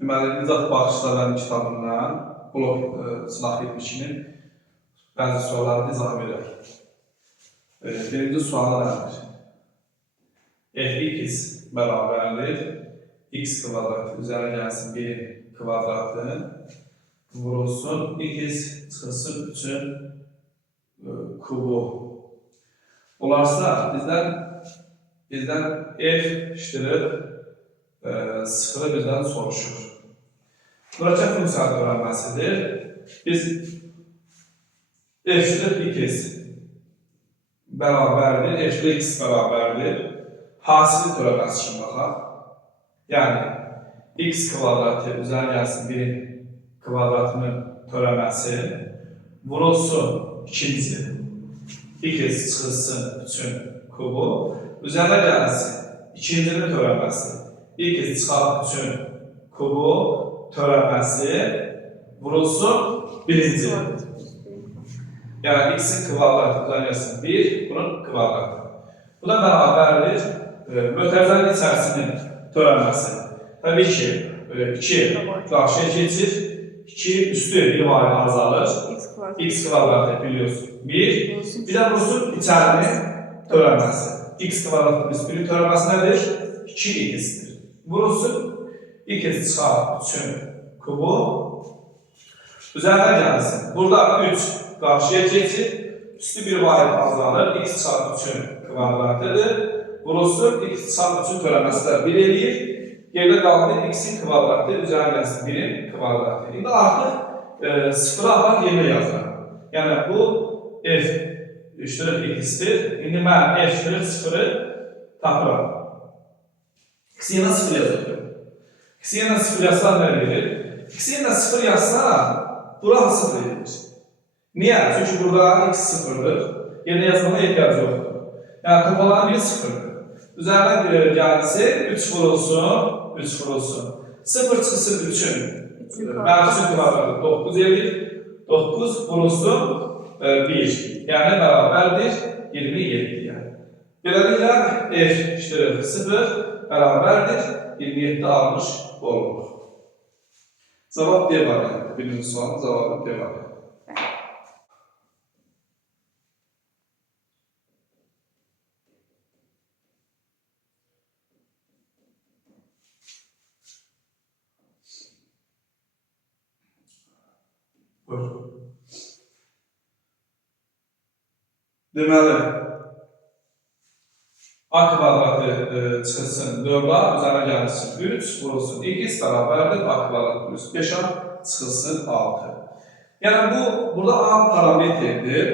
Deməli, Nizat Baxışların kitabından blok sınaq 72-nin bəzi suallarını izah verək. Birinci suala nədir? Fx bərabərdir x kvadrat üzərinə gəlsin 1 kvadratın vurulsun x çıxılsın 3-ün kubu. Olarsa bizdən f iştirir sıfırı bizdən soruşur. Mürəkkəb funksiyanın öyrənməsidir. Biz f iştirir x bərabərdir, f iştirir x bərabərdir. Hasili törəməsi üçün baxaq. Yəni, x kvadratı üzərinə gəlsin 1-in kvadratının törəməsi vurulsun ikinci x çıxılsın 3-ün kubu. Üzərinə gəlsin ikincinin törəməsi x çıxar 3-ün kubu törəməsi vurulsun birinci. Yəni, x-in kvadratı üzərinə gəlsin 1, bunun kvadratı. Bu da bərabərdir mötərizənin içərisinin törəməsi. Təbii ki, 2 qarşıya keçir, 2 üstü bir var azalır, x kvadratı biliyorsun 1, bir də vursun içərinin törəməsi. X kvadratının üstü bir törəməsi nədir? 2x'dir. Vurulsun x çıxar 3'ün kubu üzərinə gəlsin. Burada 3 qarşıya keçir, üstü bir var azalır, x çıxar 3'ün kvadratıdır. Vurulsun x çıxar 3'ün törəməsilər 1 eləyir. Yerdə qaldı x-in kvadratı üzərinə gəlsin 1'in kvadratı. İndi artıq sıfıra aparaq yerinə yazıram. Yəni bu f iştirir x-dir. İndi mən f iştirir sıfırı tapıram. X yerine 0 yazılır. X yerine 0 yazsan ne verir? X yerine 0 yazsan bura 0 edilir. Niye? Çünkü burada x 0'dır. Yerine yazmama ihtiyaç yoktur. Yani toplanan biri 0'dır. Üzerine geldi 3 vurulsun. 3 vurulsun. 0 çıksın 3'ün. Mənfi kvadratı 9 edilir. 9 vurulsun 1. Yani beraberdir 27 yani. Beləliklə f iştirir 0 beraberdir 27 almış olur. Cevap D variantı. Birinci sualın cevabı D variantı. Buyur. Deməli, a kvadratı çıxılsın 4a, üzərinə gəlsin 3, vurulsun x bərabərdir, a kvadratı plus 5a çıxılsın 6. Yəni burada a parametrdir.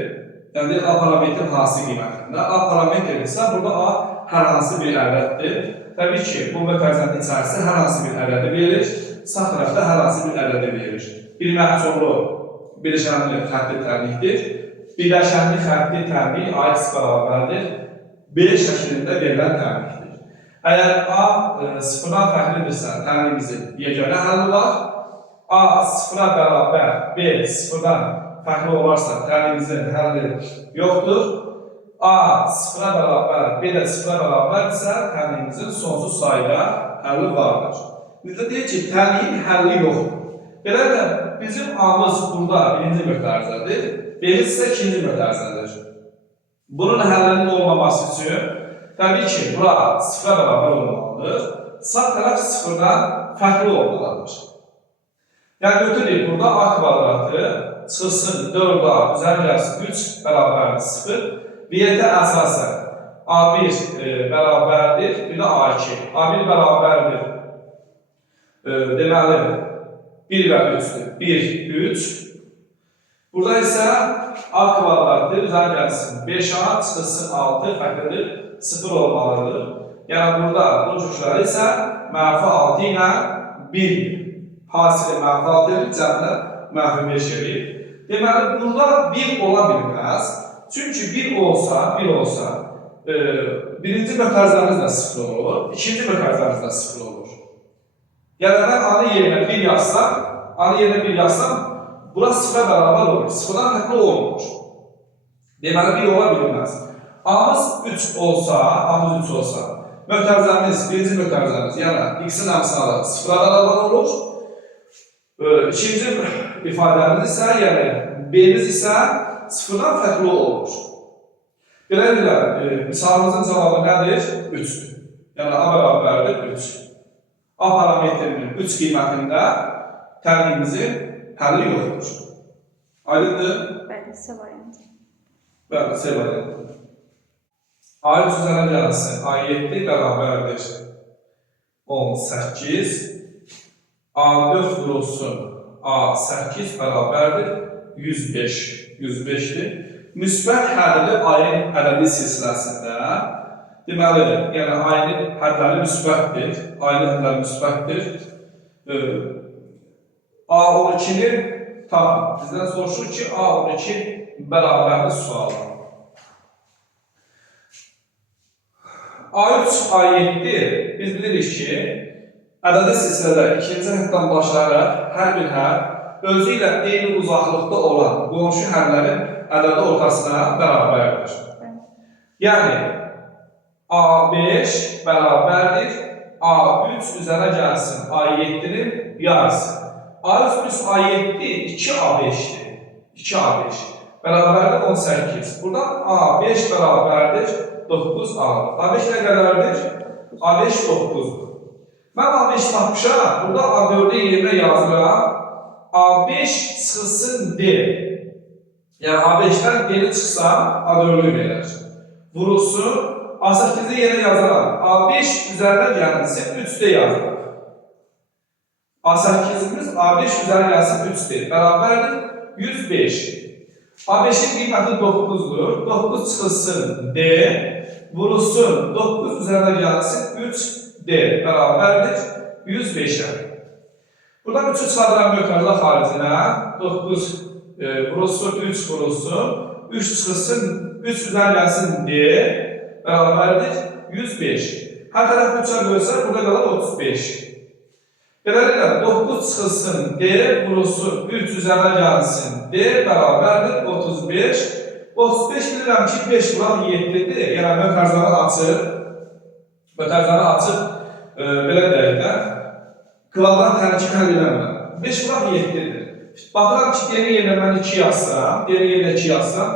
Yəni a parametrin hansı qiymətində? A parametrdirsə, burada a hər hansı bir ədəddir. Təbii ki, bu mötərizənin içərisində hər hansı bir ədədi verir, sağ tərəfdə hər hansı bir ədədi verir. Bir məhcurlu bileşənli xətti tənlikdir. Birləşənli xətti tənlik ax bərabərdir. B şəklində verilən tənlikdir. Əgər A sıfırdan fərqlidirsə, tənliğimizin yeganə həlli var. A sıfıra bərabər, B sıfırdan fərqli olarsa, tənliğimizin həlli yoxdur. A sıfıra bərabər, B də sıfıra bərabərdirsə, tənliğimizin sonsuz sayıda həlli vardır. Bizdə deyək ki, tənliğin həlli yoxdur. Belə də bizim A-mız burada birinci mötərizədir, B-miz isə ikinci mötərizədir. Bunun həllinin olmaması üçün təbii ki, bura sıfıra bərabər olmalıdır. Sağ tərəf sıfırdan fərqli olmalıdır. Yəni götürək burada a kvadratı çıxılsın 4a üzərinə gəlsin 3 bərabərdir 0. B-də əsasən a1 bərabərdir, bir də a2. a1 bərabərdir. Deməli 1 və 3'dür. 1, 3. Burada isə a kvadratı üzərinə gəlsin 5a çıxılsın 6 fərqlidir 0 olmalıdır. Yəni burada bu cüzləri isə mənfi 6 ilə 1 hasili mənfi 6 ilə cəmlə mənfi 5 edir. Deməli burada 1 ola bilməz. Çünki 1 olsa birinci mötərizəmiz də 0 olur, ikinci mötərizəmiz də 0 olur. Yəni mən A-nın yerinə 1 yazsam, bura 0'a bərabər olur. 0'dan fərqli olmur. Deməli 1 ola bilməz. A-mız 3 olsa, mötərizəmiz, birinci mötərizəmiz, yəni x-in əmsalı 0'a bərabər olur. İkinci ifademiz ise yani B'miz ise sıfırdan fərqli olur. Beləliklə, misalımızın cavabı nədir? 3'dür. Yəni A bərabərdir 3. A parametrinin 3 qiymətində təlimimizin həlli yoxdur. Aydındır? Bəli, C variantı. Bəli, C variantı. A3 üzərinə gəlsin. A7 bərabərdir 18. A4 vurulsun. A8 bərabərdir 105. 105'dir. Müsbət hədli ayın ədədi silsiləsində deməli, yəni ayın hədləri müsbətdir. Ayın hədləri müsbətdir. A12'nin tam bizdən soruşur ki, A12 bərabərdir sualı. A3, A7 biz bilirik ki, ədədi silsilədə ikinci həddən başlayaraq hər bir hədd özü ilə eyni uzaqlıqda olan qonşu hədlərin ədədi ortasına bərabərdir. Yəni, A5 bərabərdir A3 üzərə gəlsin A7'nin yarısı. A3 plus A7 2A5'dir. 2A5 bərabərdir 18. Buradan A5 bərabərdir 9A. A5 nə qədərdir? A5 9'dur. Mən A5 tapmışam, burada A4'ü yerinə yazıram. A5 çıxsın D. Yəni A5'dən D-ni çıxsam, A4'ü verir. Vurulsun, A8'i yerə yazaram. A5 üzərinə gəlsin, 3D yazılır. A8'imiz A5 üzərinə gəlsin, 3D. Bərabərdir 105. A5'in qiyməti 9'dur. 9 çıxsın D. Vurulsun, 9 üzərinə gəlsin, 3D. Bərabərdir 105'ə. Buradan 3'ü çıxardıram yukarıda xaricinə. 9 vurulsun, 3 vurulsun. 3 çıxsın, 3 üzərinə gəlsin D. Bərabərdir 105. Hər tərəf 3'ə bölsə, burada qalır 35. Beləliklə, 9 çıxsın D, vurulsun 3 üzərinə gəlsin D, bərabərdir 35. 35 bilirəm ki, 5 vuran 7'dir. Yəni, mötərizanı açıb, belə deyək də, kvadrat tərkib həll eləmirəm. 5 vuran 7'dir. Baxıram ki, yeni yerlə mən 2 yazsam, yeni yerlə 2 yazsam,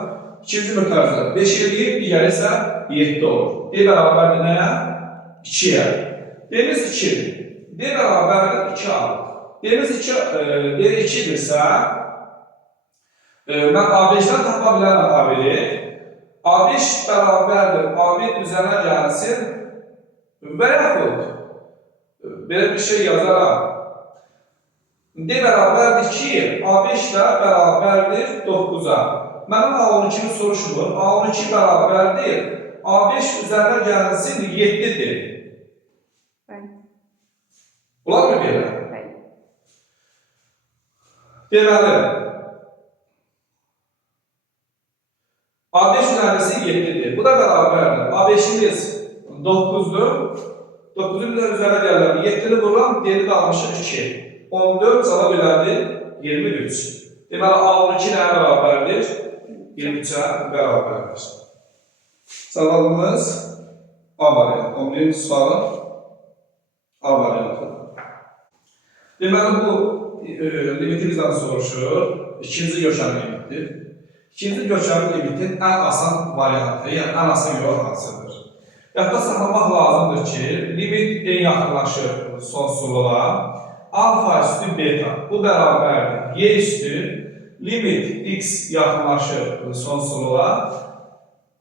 ikinci mötərizanı 5 eləyib, digəri isə 7 olur. D bərabərdir nəyə? 2'yə. D'miz 2'dir. D bərabərdir 2A. D'miz 2'dirsə, mən A5'dən tapa bilərəm A1'i. A5 bərabərdir A1 üzərinə gəlsin və yaxud belə bir şey yazaram. D bərabərdir 2, A5 də bərabərdir 9'a. Mənim A12'ni soruşmur. A12 bərabərdir A5 üzərinə gəlsin 7'dir. Olar mı belə? Deməli, A5 üzərisi 7'dir. Bu da bərabərdir. A5'imiz 9'dur. 9'un üzərə gəlirəm. 7'ni vururam, D-ni qalmışıq 2. 14 cavab elədir 23. Deməli, A12 nəyə bərabərdir? 23'ə bərabərdir. Cavabımız A variantı. 11. sualı A variantı. Deməli, bu limiti bizdən soruşur. İkinci göçən limitdir. İkinci göçən limitin ən asan variantı, yəni ən asan yolu hansıdır? Yadda saxlamaq lazımdır ki, limit en yaxınlaşır sonsuzluğa. Alfa üstü beta. Bu bərabərdir. Y üstü limit x yaxınlaşır sonsuzluğa.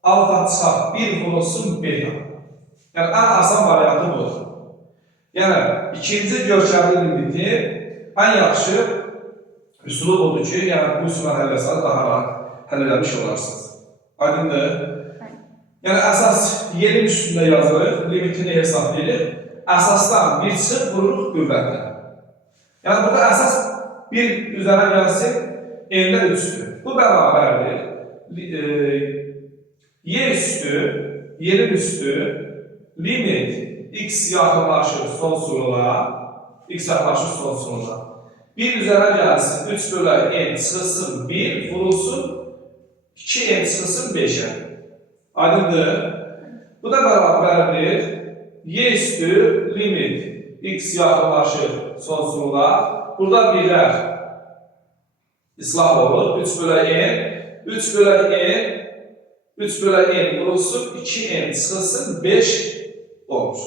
Alfa çarp 1 vurulsun beta. Yəni ən asan variantı budur. Yəni ikinci görkəmli limiti ən yaxşı üsulu budur ki, yəni bu üsulla həll etsəniz daha rahat həll eləmiş olarsınız. Aydındır? Yəni əsas yerin üstündə yazılır, limitini hesablayırıq. Əsasdan bir çıx vururuq qüvvətlə. Yəni burada əsas 1 üzərə gəlsin, n-də 3'dür. Bu bərabərdir. Y üstü, yerin üstü, limit x yaxınlaşır sonsuzluğa, x yaxınlaşır sonsuzluğa. 1 üzərə gəlsin, 3 bölə n çıxılsın 1, vurulsun 2n çıxılsın 5'ə. Aydındır? Bu da bərabərdir. Y üstü limit x yaxınlaşır sonsuzluğa. Burada birler islah olur. 3 bölü n, 3 bölü n, 3 bölü n vurulsun, 2n çıxılsın, 5 olur.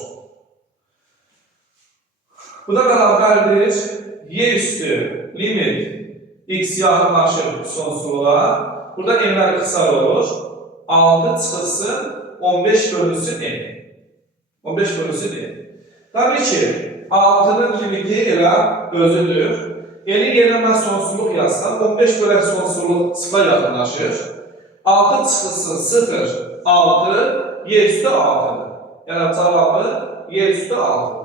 Bu da bərabərdir. Y üstü limit x yaxınlaşır sonsuzluğa. Burada n'ler kısa olur. 6 çıxılsın, 15 bölünsün n. 15 bölünsün n. Tabii ki 6'nın limiti elə özüdür. N'in yerine mən sonsuzluq yazsam, 15 bölək sonsuzluq 0'a yaxınlaşır. 6 çıxılsın 0, 6, y üstü 6'dır. Yəni cavabı y üstü 6'dır.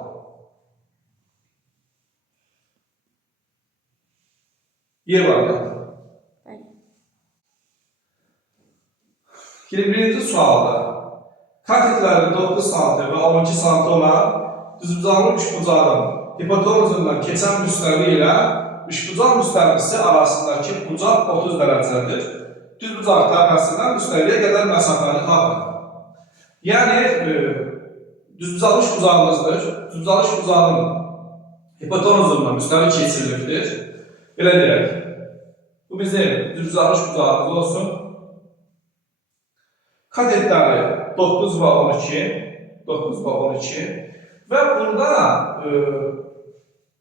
Y variantı. 21. sualda katetlərin 9 cm və 12 cm olan düzbucaqlı üçbucağın hipotenuzundan keçən müstəvi ilə üçbucaq müstəvisi arasındakı bucaq 30 dərəcədir. Düzbucaq təpəsindən müstəviyə qədər məsafəni tapın. Yəni, düzbucaqlı üçbucağımızdır. Düzbucaqlı üçbucağın hipotenuzundan müstəvi keçirilibdir. Belə deyək. Bu bizim düzbucaqlı üçbucağımız olsun. Katetləri 9 və 12, 9 və 12 və burada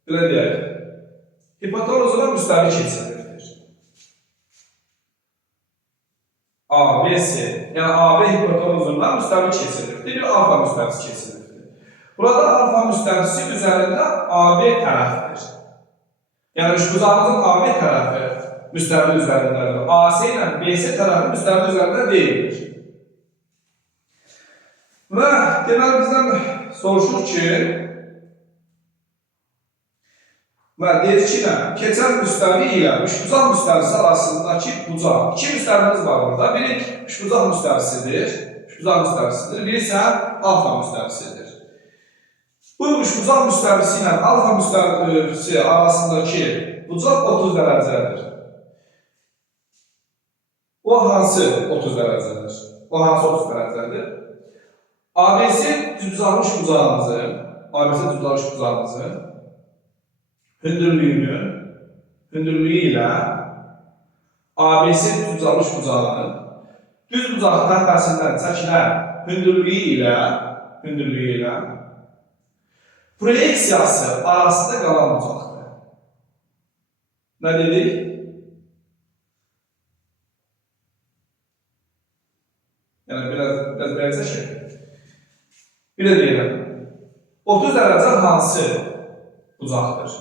belə deyək, hipotenuzuna müstəvi keçirilibdir. ABC, yəni AB hipotenuzundan müstəvi keçirilibdir, bir alfa müstəvisi keçirilibdir. Burada alfa müstəvisi üzərində AB tərəfdir. Yəni üçbucağımızın AB tərəfi müstəvi üzərindədir. AC ilə BC tərəfi müstəvi üzərində deyildir. Və deməli bizdən soruşur ki, və deyir ki, keçən müstəvi ilə üçbucaq müstəvisi arasındakı bucaq. İki müstəvimiz var burada. Biri üçbucaq müstəvisidir, biri isə alfa müstəvisidir. Bu üçbucaq müstəvisi ilə alfa müstəvisi arasındakı bucaq 30 dərəcədir. O hansı 30 dərəcədir? O hansı 30 dərəcədir? ABC düzbucaqlı üçbucağımızın hündürlüyü ilə ABC düzbucaqlı üçbucağının düzbucaq təpəsindən çəkilən hündürlüyü ilə proyeksiyası arasında qalan bucaqdır. Nə dedik? Yəni biraz bəyəcək şey. Bir də deyirəm, 30 dərəcə hansı bucaqdır?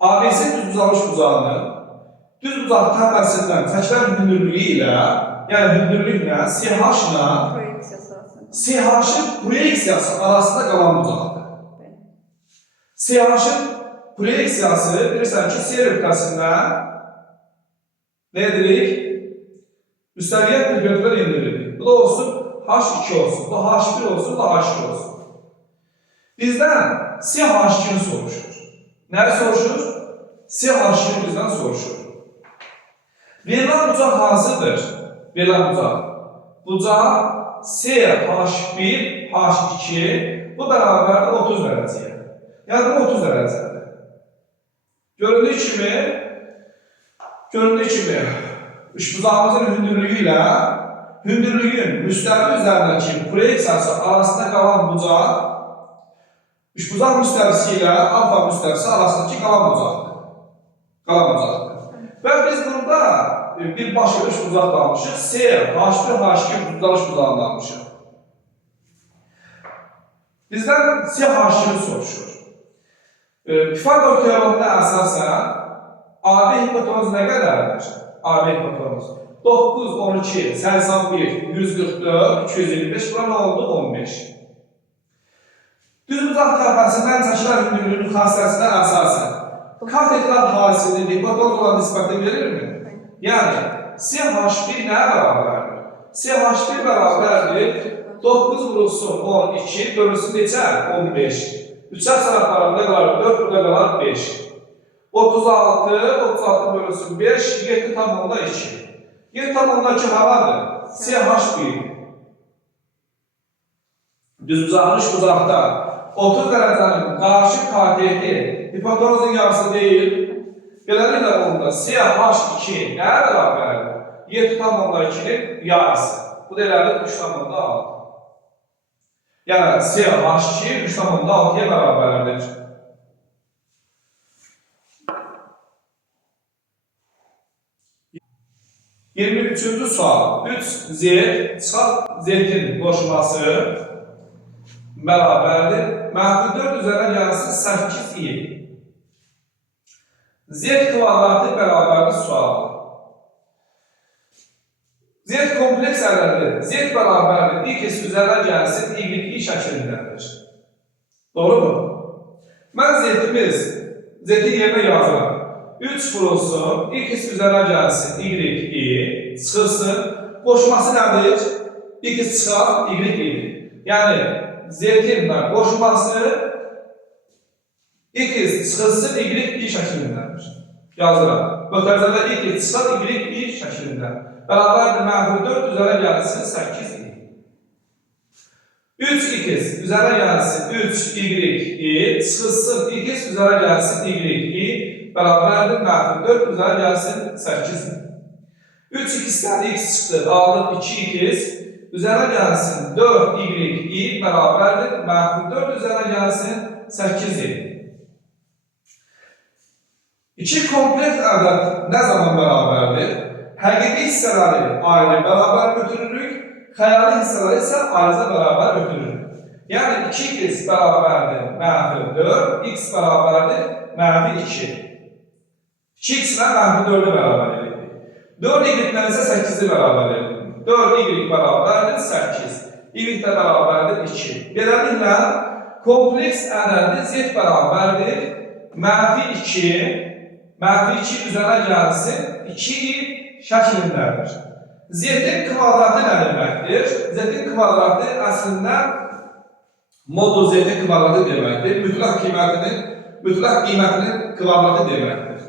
ABC düzbucaqlı üçbucağının düzbucaq təpəsindən çəkilən hündürlüyü ilə, yəni hündürlüklə CH-ın proyeksiyası arasında qalan bucaqdır. CH-ın proyeksiyası, bilirsən ki, C nöqtəsindən nə edirik? Müstəviyyət perpendikullar indiririk. Bu da olsun H2 olsun, bu H1 olsun, bu H2 olsun. Bizdən CH2'ni soruşur. Nəyi soruşur? CH2'ni bizdən soruşur. Verilen bucaq hansıdır? Verilen bucaq. Bucaq CH1, H2 bu bərabərdir 30 dərəcəyə. Yəni bu 30 dərəcədir. Göründüyü kimi üçbucağımızın hündürlüyü ilə hündürlüyün müstəvi üzərindəki proyeksiyası arasında qalan bucaq üçbucaq müstəvisi ilə alfa müstəvisi arasındakı qalan bucaqdır. Və biz burada bir başqa üçbucaq almışıq. C, H1, H2 düzbucaq üçbucağını almışıq. Bizdən CH2'ni soruşur. Pifagor teoremine əsasən AB hipotenuz nə qədərdir? AB hipotenuz 9, 12, 81, 144, 225, bura nə oldu? 15. Düzbucaq təpəsindən çəkilən hündürlüyünün xassəsinə əsasən katetlər hasilini hipotenuz olan nisbətə verirmi? Yəni, CH1 nəyə bərabərdir? CH1 bərabərdir 9 vurulsun 12, bölünsün neçə? 15. 3'ə sərəflərində qalar 4, burada qalar 5. 36 bölünsün 5, 7 tam onda 2. 7 tam onda 2 havadır? CH1. Düzbucaqlı üçbucaqda 30 dərəcənin qarşı kateti hipotenuzun yarısı deyil. Beləliklə onda CH2 nəyə bərabərdir? 7,2-nin yarısı. Bu da elədir 3,6. Yəni CH2 3,6-ya bərabərdir. 23-cü sual. 3Z çıxaq Z-in qoşması bərabərdir. Mənfi 4 üzərinə gəlsin 8i. Z kvadratı bərabərdir sualı. Z kompleks ədədidir. Z bərabərdir. X üzərinə gəlsin y şəklindədir. Doğru mu? Mən Z-in yerinə yazıram. 3 vurulsun, x üzərinə gəlsin, y çıxırsın. Qoşması nədir? X çıxar, y idi. Yəni, z-in qoşması x çıxırsın, y şəklindədir. Yazıram. Möhtərizədə x çıxar, y şəklində. Bərabərdir, mənfi 4 üzərinə gəlsin, 8i. 3x üzərinə gəlsin, 3y çıxırsın, x üzərinə gəlsin, y bərabərdir, mənfi 4 üzərinə gəlsin 8. 3x-dən x çıxdı, aldıq 2x, üzərinə gəlsin 4y bərabərdir, mənfi 4 üzərinə gəlsin 8. İki kompleks ədəd nə zaman bərabərdir? Həqiqi hissələri ayrı bərabər götürürük, xəyali hissələri isə ayrıca bərabər götürürük. Yəni 2x bərabərdir, mənfi 4, x bərabərdir, mənfi 2. 2x ilə mənfi 4-ü bərabər edir. 4y-dən isə 8-i bərabər edir. 4y bərabərdir 8. Y də bərabərdir 2. Beləliklə, kompleks ədədi z bərabərdir. Mənfi 2 üzərinə gəlsin 2y şəklindədir. Z-in kvadratı nə deməkdir? Z-in kvadratı əslində modul z-in kvadratı deməkdir. Mütləq qiymətinin kvadratı deməkdir.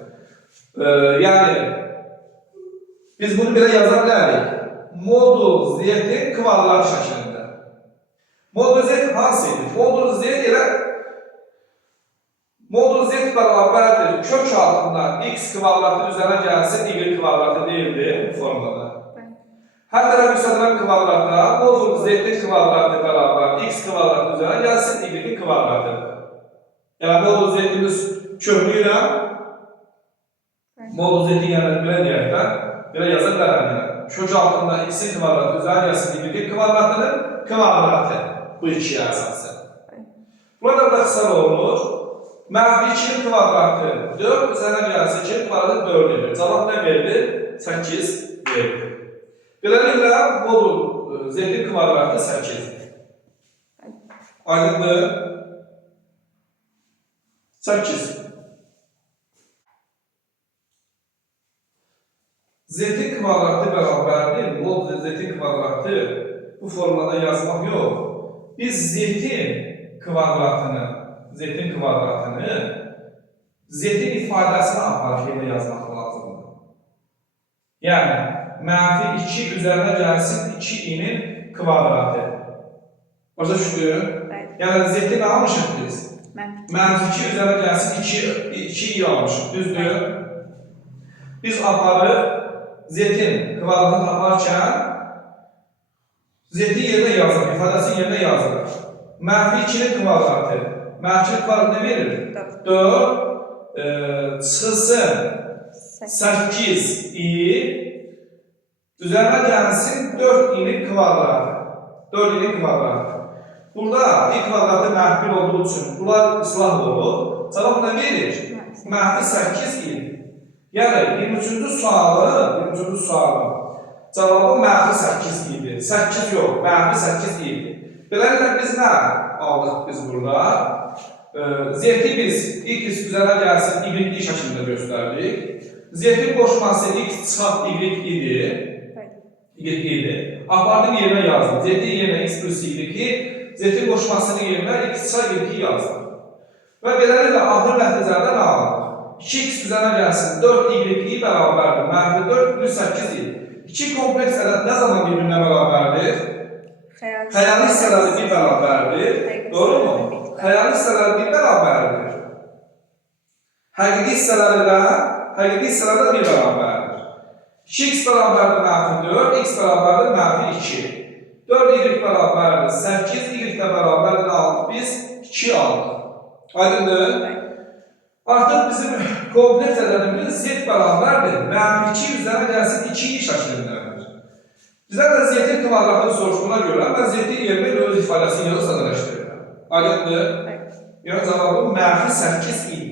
Yəni, biz bunu belə yaza bilərik. Modul z-in kvadrat şəklində. Modul z hansı idi? Modul z bərabərdir. Kök altından x kvadratı üzərinə gəlsin, y kvadratı deyildi bu formada. Hər tərəf yüksələn kvadrata modul z kvadratı bərabər x kvadratı üzərinə gəlsin, y kvadratı. Yəni, modul z-imiz köklüylə modul z-in yəni belə deyək də, belə yaza bilərəm. Kök altında x-in kvadratı üzərinə gəlsin, y kvadratının kvadratı bu ikiyə əsasən. Burada da qısa olur. Mənfi 2-nin kvadratı 4 üzərinə gəlsin, 2-nin kvadratı 4 edir. Cavab nə verdi? 8 verdi. Beləliklə, modul z-in kvadratı 8-dir. Aydındır? 8. Z-in kvadratı bərabərdir. Modul z-in kvadratı bu formada yazmaq yox. Biz z-in kvadratını z-in ifadəsini aparaq yerdə yazmaq lazımdır. Yəni, mənfi 2 üzərinə gəlsin 2i-nin kvadratı. Başa düşdü? Yəni, z-i nə almışıq biz? Mənfi 2 üzərinə gəlsin 2i almışıq, düzdür? Biz aparıb z-in kvadratını taparkən z-in yerinə yazırıq, ifadəsinin yerinə yazırıq. Mənfi 2-nin kvadratı. Mənfi 2-nin kvadratı nə verir? 4 çıxılsın 8i üzərinə gəlsin 4i-nin kvadratı. 4i-nin kvadratı. Burada i kvadratı mənfi olduğu üçün bunlar islah olur. Cavab nə verir? Mənfi 8i. Yəni 23-cü sualın cavabı mənfi 8 idi. 8 yox, mənfi 8 idi. Beləliklə biz nə aldıq biz burada? Z-i biz x üzərinə gəlsin y şəklində göstərdik. Z-in qoşması x çıxaq y idi. Apardım yerinə yazdım. Z-in yerinə x plus y, z-in qoşmasının yerinə x çıxaq y yazdım. Və beləliklə axır nəticədə nə aldıq? 2x üzərinə gəlsin 4y bərabərdir. Mənfi 4 plus 8 idi. İki kompleks ədəd nə zaman bir-birinə bərabərdir? Xəyali hissələri bir bərabərdir. Doğru mu? xəyali hissələr bir bərabərdir. Həqiqi hissələri də bir bərabərdir. 2x bərabərdir -4, x bərabərdir -2. 4y bərabərdir 8, y də bərabərdir nə aldıq? Biz 2 aldıq. Aydındır? Artıq bizim kompleks ədədimiz z bərabərdir. -2 üzrə gəlsin 2 şəklindədir. Bizə də z-in kvadratını soruşduğuna görə mən z-in yerinə öz ifadəsini yazıb sadələşdirirəm. Aydındır? Yəni cavabım -8 idi.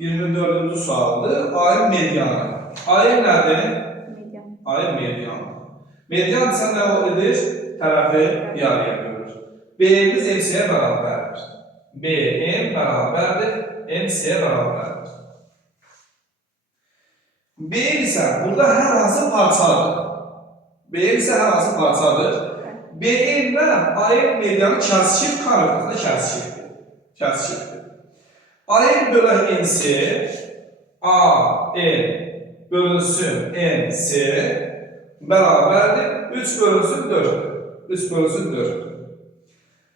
24-cü sualdır. Ayın medianı. Ayın nədir? Ayın medianı. Median isə nə edir? Tərəfi yarıya bölür. B-imiz MC-yə bərabərdir. B-M bərabərdir, MC-yə bərabərdir. B-M isə burada hər hansı parçadır. B-M isə hər hansı parçadır. B-M-lə ayın medianı kəsişib, konektasında kəsişibdir. Ayın bölək MC, A-N bölünsün MC bərabərdir, 3 bölünsün 4'dür. 3 bölünsün 4'dür.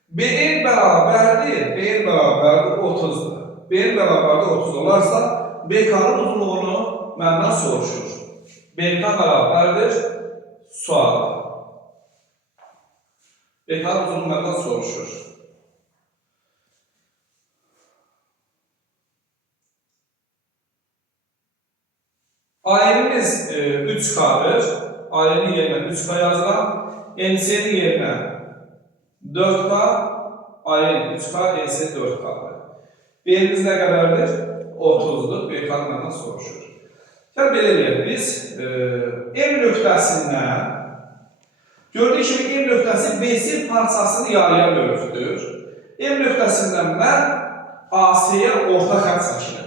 B-N bərabərdir 30'dur. B-N bərabərdir 30 olarsa, BK-nın uzunluğunu məndən soruşur. BK bərabərdir sual. BK-nın uzunluğunu məndən soruşur. Ayınımız 3K'dır. Ayının yerine 3K yazılan. NC'nin yerine 4K. Ayın 3K, NC 4K'dır. B'miz nə qədərdir? 30'dur. BK'nın məndən soruşur. Gəl belə eləyək biz. M nöqtəsindən gördüyük kimi M nöqtəsi BC parçasını yarıya bölübdür. M nöqtəsindən mən AC-yə orta xətt çəkirəm.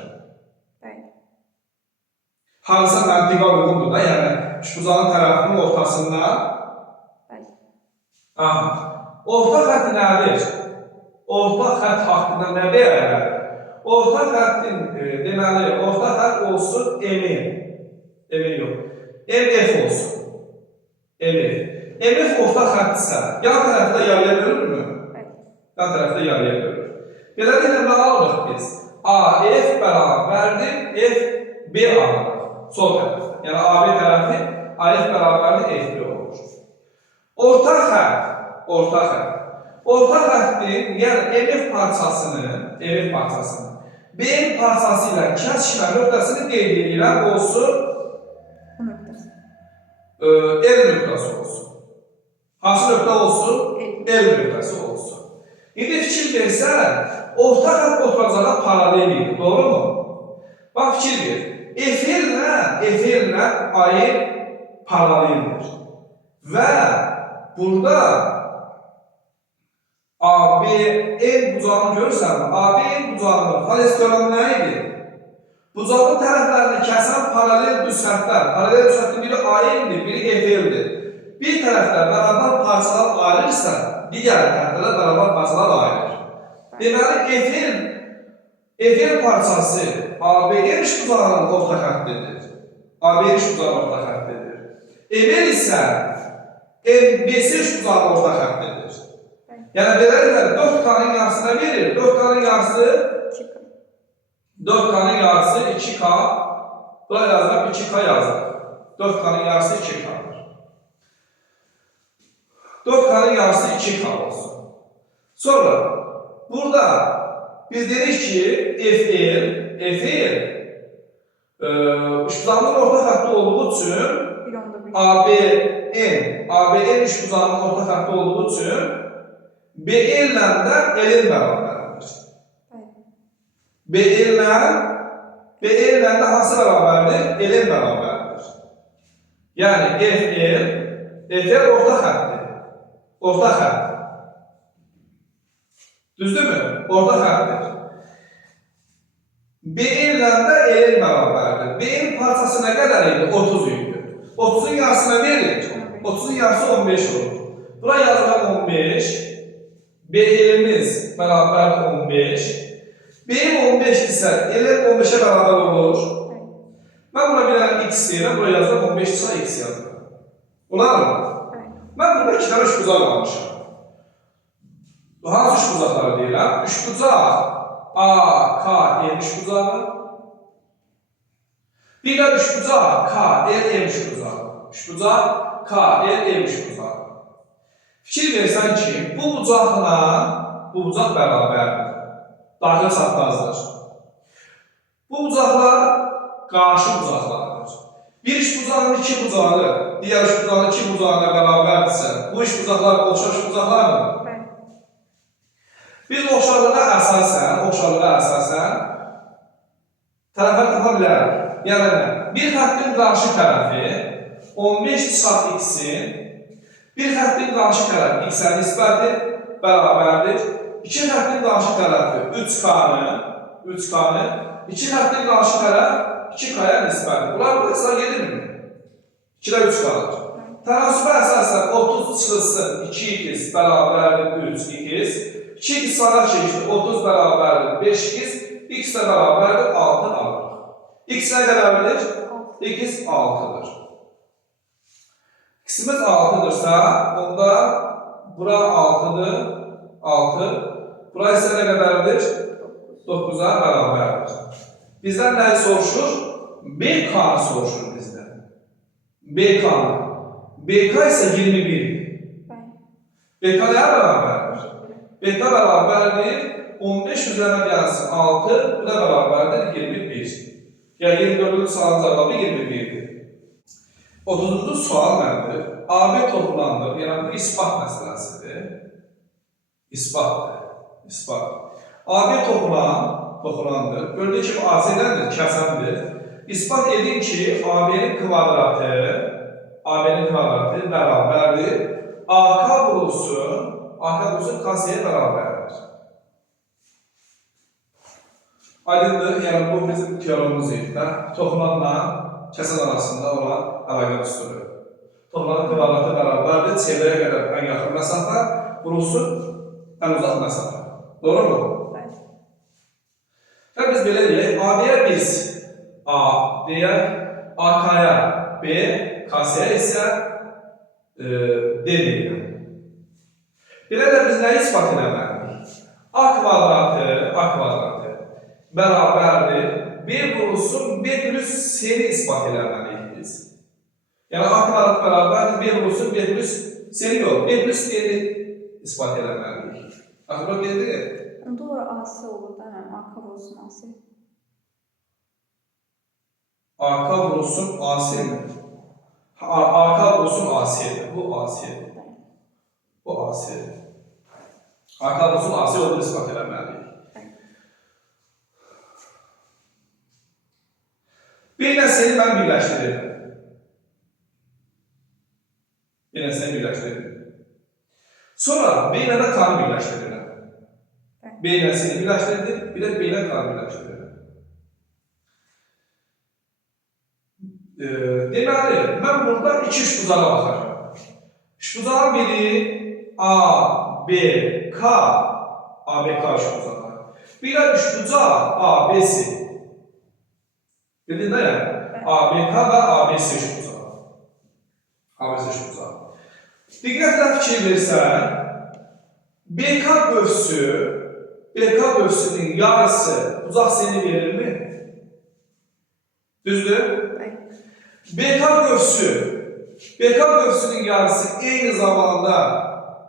Harasa məntiqa uyğundur da, yəni üçbucağın tərəfinin ortasından. Orta xətt nədir? Orta xətt haqqında nə deyərlər? Orta xəttin deməli, orta xətt olsun M-in. M-in yox. MF olsun. MF. MF orta xətdirsə, yan tərəfdə yarıya bölürmü? Yan tərəfdə yarıya bölür. Beləliklə nə alırıq biz? AF bərabərdir FB alırıq. Sol tərəfdə. Yəni AB tərəfi AF bərabərdir FB olur. Orta xəttin, yəni MF parçasının BM parçası ilə kəsişmə nöqtəsini qeyd edirəm olsun L nöqtəsi olsun. Hansı nöqtə olsun? L nöqtəsi olsun. İndi fikir versən, orta xətt oturacağa paralel idi, doğru mu? Bax fikir ver. Efirlə ayın paraleldir. Və burada ABN bucağını görürsən, ABN bucağının fales teoremi nə idi? Bucağın tərəflərini kəsən paralel düz xəttlər. Paralel düz xəttin biri AN-dir, biri EFL-dir. Bir tərəflər bərabər parçalar ayrılırsa, digər tərəflər bərabər parçalar ayrılır. Deməli, EFL parçası ABN bucağının orta xəttidir. ABN bucağının orta xəttidir. EFL isə MBC bucağının orta xəttidir. Yəni, beləliklə 4K'nın yarısına verir. 4K'nın yarısı 2K. Bura yazılır, 2K yazılır. 4K'nın yarısı 2K'dır. 4K'nın yarısı 2K olsun. Sonra, burada biz dedik ki, FL üçbucağının orta xətti olduğu üçün ABN üçbucağının orta xətti olduğu üçün BL ilə də L-in bərabərdir. BL ilə də hansı bərabərdir? L-in bərabərdir. Yəni FL orta xəttdir. Orta xətt. Düzdürmü? Orta xəttdir. BL ilə də L-in bərabərdir. BL parçası nə qədər idi? 30 idi. 30'un yarısına verir. 30'un yarısı 15 olur. Bura yazılan 15. BL'imiz bərabər 15. BM 15 isə L 15'e bərabər olur. Mən buna bir x deyirəm, buraya yazıram 15 ise x yazıram. Olar mı? Mən burada 2 dənə üçbucaq almışam. Hansı üçbucaqları deyirəm? Üçbucaq A, K, L üçbucağı. Bir də üçbucaq K, L, M üçbucağı. Üçbucaq K, L, M üçbucağı. Fikir versən ki, bu bucaq bərabərdir. Daxil çaprazdır. Bu bucaqlar qarşı bucaqlardır. Bir üçbucağın iki bucağı, digər üçbucağın iki bucağına bərabərdirsə, bu üçbucaqlar oxşar üçbucaqlardır. Biz oxşarlığa əsasən tərəfə tapa bilərik. Yəni, bir xəttin qarşı tərəfi 15 çıxaq x-in, bir xəttin qarşı tərəfi x-ə nisbəti bərabərdir. İki xəttin qarşı tərəfi 3k-nı, iki xəttin qarşı tərəf 2k-ya nisbəti. Bunlar bu hesaba gedirmi? 2-də 3 qalır. Tənasübə əsasən 30 çıxılsın 2x bərabərdir 3x. 2x sana çəkir, 30 bərabərdir 5x, x də bərabərdir 6 alır. X nə qədərdir? X 6'dır. X'imiz 6'dırsa, onda bura 6'dır, 6. Bura isə nə qədərdir? 9'a bərabərdir. Bizdən nəyi soruşur? BK-nı soruşur bizdən. BK-nı. BK isə 21. BK nəyə bərabərdir? BK bərabərdir 15 üzərinə gəlsin 6, bu da bərabərdir 21. Yəni 24-cü sualın cavabı 21-dir. 30-cu sual nədir? AB toplandır. Yəni bu isbat məsələsidir. İsbat. AB toplandır. Gördüyü kimi AC-dəndir, kəsəndir. İsbat edin ki, AB-nin kvadratı bərabərdir. AK vurulsun KC-yə bərabərdir. Aydındır, yəni bu bizim teoremimiz idi. Toplanla kəsən arasında olan əlaqə üstünü. Toplanın kvadratı bərabərdir, çevrəyə qədər ən yaxın məsafə, vurulsun ən uzaq məsafə. Doğru mu? Və biz belə deyək, AB-yə biz A deyək, AK-ya B, KC-yə isə D deyək. Belə də biz nəyi ispat eləməliyik? A kvadratı bərabərdir. B vurulsun, B plus C-ni ispat eləməliyik biz. Yəni A kvadrat bərabərdir, B vurulsun, B plus C-ni yox, B plus D-ni ispat eləməliyik. Axı, bu deyildir? Doğru, AC olur da, həm AK vurulsun AC. AK vurulsun AC mi? AK vurulsun AC-dir, bu AC-dir. Bu AC-dir. AK vurulsun AC olduğunu ispat eləməliyik. B ilə C-ni mən birləşdirirəm. Sonra B ilə də K-nı birləşdirirəm. B ilə C-ni birləşdirdim, bir də B ilə K-nı birləşdirirəm. Deməli, mən burada iki üçbucağa baxarım. Üçbucağın biri A, B, K, A, B, K üçbucağı. Bir də üçbucaq A, B, C. Bildin də yəni? A, B, K və A, B, C üçbucağı. A, B, C üçbucağı. Diqqətlə fikir versən, BK bölüsünün yarısı bucaq C-ni verirmi? Düzdür? BK bölüsünün yarısı eyni zamanda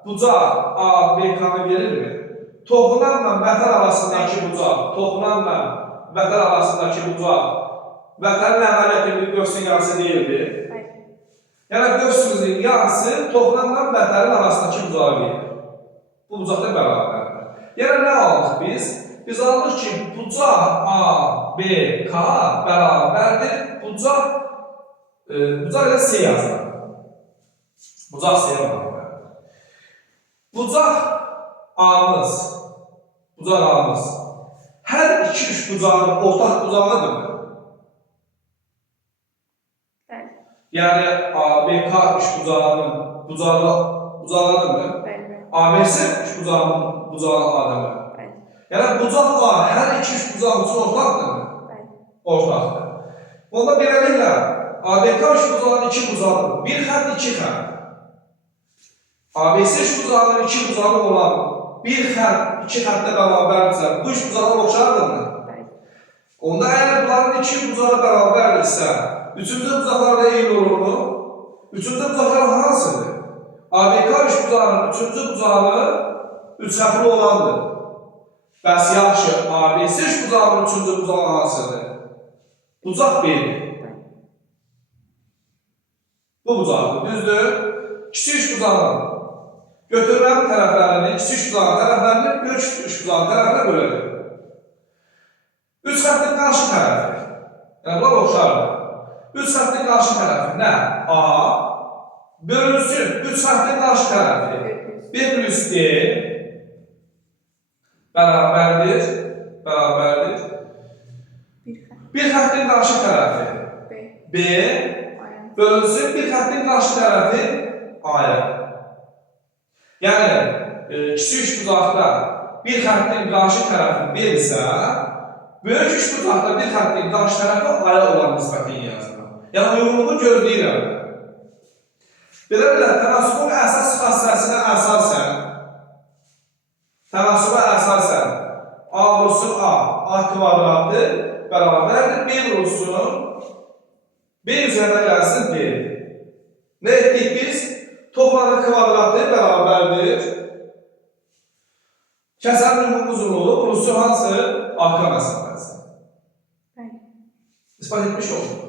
bucaq A, BK-nı verirmi? Toxunanla vətər arasındakı bucaq, vətərin əməliyyatı bir bölüsünün yarısı deyildi. Yəni bölüsünün yarısı toxunanla vətərin arasındakı bucağı verir. Bu bucaq da bərabərdir. Yəni nə aldıq biz? Biz aldıq ki, bucaq A, B, K bərabərdir. Bucaq ilə C yazılır. Bucaq C-yə bərabərdir. Bucaq A'mız hər iki üç bucağın ortaq bucağıdırmı? Yəni ABK üçbucağının bucağıdırmı? ABC üçbucağının bucağı A'dırmı? Yəni bucaq A hər iki üçbucağın üçün ortaqdırmı? Ortaqdır. Onda beləliklə ABK üçbucağının iki bucağıdır. Bir xətt, iki xətt. ABC üçbucağının iki bucağı olan bir xətt, iki xəttə bərabərdirsə, bu üçbucağa oxşardırmı? Bəli. Onda əgər bunların iki bucağı bərabərdirsə, üçüncü bucaqlar da eyni olurmu? Üçüncü bucaqlar hansıdır? ABK üçbucağının üçüncü bucağı üçxətli olandır. Bəs yaxşı, ABC üçbucağının üçüncü bucağı hansıdır? Bucaq B'dir. Bu bucaqdır, düzdür? Kiçik üçbucağın götürülən tərəflərini, kiçik üçbucağın tərəflərini böyük üçbucağın tərəfinə böləcək. Üç xəttin qarşı tərəfi, yəni bunlar oxşardır. Üç xəttin qarşı tərəfi nə? A bölünsün, üç xəttin qarşı tərəfi 1 plus D bərabərdir. Bir xəttin qarşı tərəfi B bölünsün, bir xəttin qarşı tərəfi A-ya. Yəni, kiçik üçbucaqda bir xəttin qarşı tərəfi B isə, böyük üçbucaqda bir xəttin qarşı tərəfi A-ya olan nisbətini yazılır. Yəni, uyğunluğu gözləyirəm. Belə, tənasübün əsas xassəsinə əsasən, A vurulsun A kvadratı bərabərdir, B vurulsun, B üzərində gəlsin D. Nə etdik biz? Toplanın kvadratı bərabərdir. Kəsənin ümumi uzunluğu vurulsun hansı? Arka məsafəsi. İspat etmiş olduk.